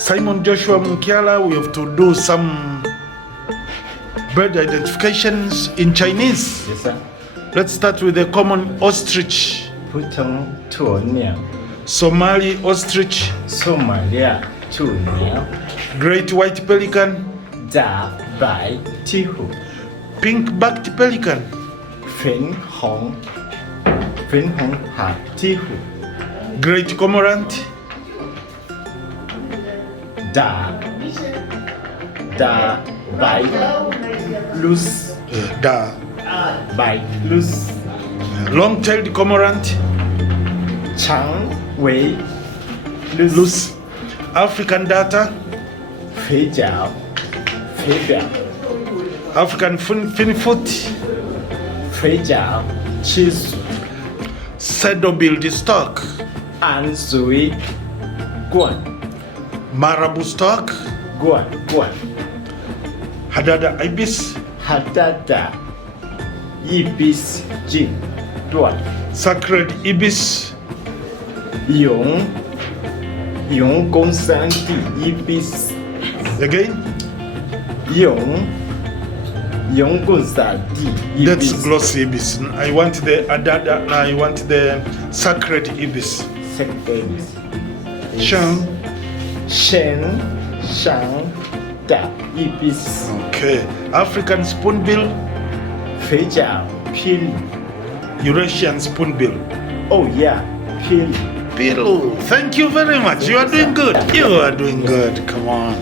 Simon Joshua Munkiala, we have to do some bird identifications in Chinese. Yes, sir. Let's start with the common ostrich. 普通鸵鸟 Somali ostrich, 索马利亚鸵鸟 great white pelican, 大白鹈鹕 pink-backed pelican, 粉红海鹈鹕 great cormorant, 大白鹭 the 白鹭 long-tailed cormorant, 长尾鹭 loose, African darter, 肥脚 African finfoot, 肥脚七属 saddle-billed stork, 安水冠 marabou stork, 冠 hadada ibis, 哈达达一比斯金段 sacred ibis, 永公山地一比斯 again, 永公山地一比 that's 斯 glossy ibis. I want the adada, I want the sacred ibis. secretaries Shang. 神上的一比斯 Okay, African spoonbill, 肥脚霹雳 Eurasian spoonbill. Oh yeah, Phil. Bill, thank you very much. You are doing good. You are doing good. Come on.